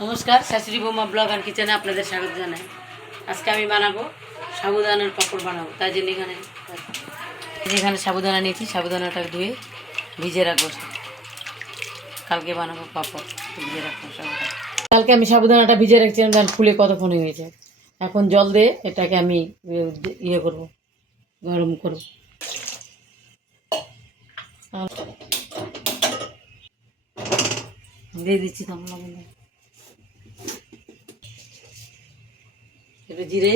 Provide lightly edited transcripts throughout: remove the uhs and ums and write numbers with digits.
नमस्कार शाশুড়ি বৌমা ব্লগ আর কিচেনে আপনাদের স্বাগত জানাই। আজকে আমি বানাবো সাবুদানার পাপড় বানাবো। তাই জন্য এখানে সাবুদানা নিয়েছি, সাবুদানাটা ধুয়ে ভিজে রাখবো। কালকে বানাবো পাপড়, ভিজে রাখবো সাবুদানা। কালকে আমি সাবুদানাটা ভিজে রাখছিলাম, তার ফুলে কতক্ষণ হয়ে গেছে। এখন জল দিয়ে এটাকে আমি ইয়ে করবো, গরম করবো। দিয়ে দিচ্ছি তখন একটু জিরে,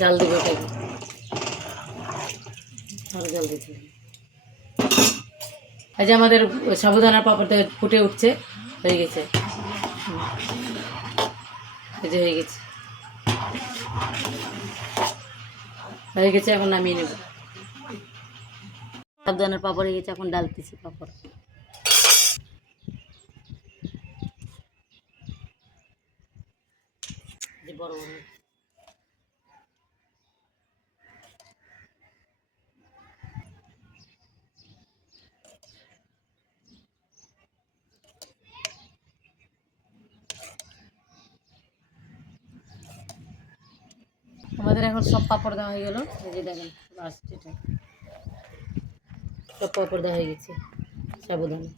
জাল দেবো এটাকে, আরো জাল দিতে হবে। এই যে আমাদের সাবুদানার পাপড়টা ফুটে উঠছে, হয়ে গেছে, এই যে হয়ে গেছে, হয়ে গেছে। এখন নামিয়ে নেব। সাবুদানার পাপড় হয়ে গেছে, এখন ডালতেছি পাপড়। বড় বড় আমাদের এখন সব পাপড় দেওয়া হয়ে গেল। এই যে দেখেন লাস্ট, এটা সব পাপড় দেওয়া হয়ে গেছে সাবুদানা।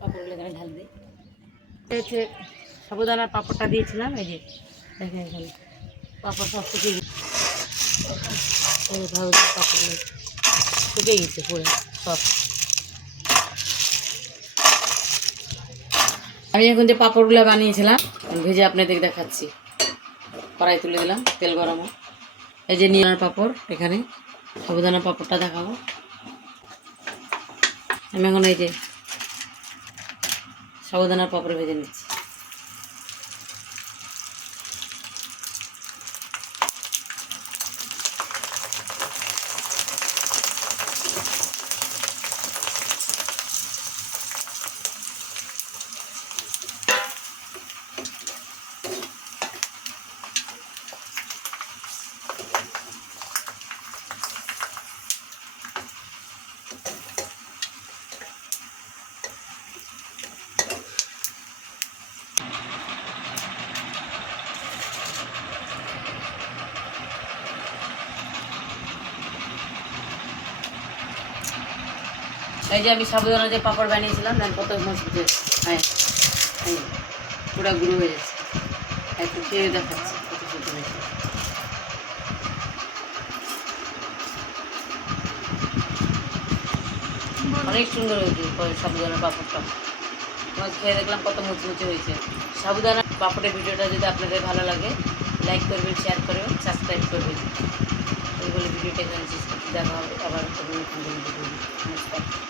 পাপড়গুলো এখানে ঢাল দিই। হচ্ছে সাবুদানার পাপড়টা দিয়েছিলাম, এই যে দেখেন এখানে পাপড় সব শুকিয়ে গেছে। পাপড়গুলো শুকিয়ে গেছে পুরো সব। আমি এখন যে পাপড়গুলো বানিয়েছিলাম ভেজে আপনাদের দেখাচ্ছি। কড়াই তুলে দিলাম, তেল গরম। এই যে নিয়ার পাপড়, এখানে সাবুদানা পাপড়টা দেখাবো আমি। এখন এই যে সাবুদানার পাপড় ভেজে নিচ্ছি। এই যে আমি সাবুদানা যে পাপড় বানিয়েছিলাম, কত মজবুত, হ্যাঁ পুরা গুঁড়ো হয়ে যাচ্ছে। একটু খেয়ে দেখাচ্ছি কত সুন্দর হয়েছে। অনেক সুন্দর হয়েছে সাবুদানার পাপড়টা। খেয়ে দেখলাম কত মুচমুচে হয়েছে। সাবুদানা পাপড়ের ভিডিওটা যদি আপনাদের ভালো লাগে, লাইক করবেন, শেয়ার করবেন, সাবস্ক্রাইব করবেন। এইগুলো ভিডিওটা এখানে শেষ করতে দেখা হবে আবার। নমস্কার।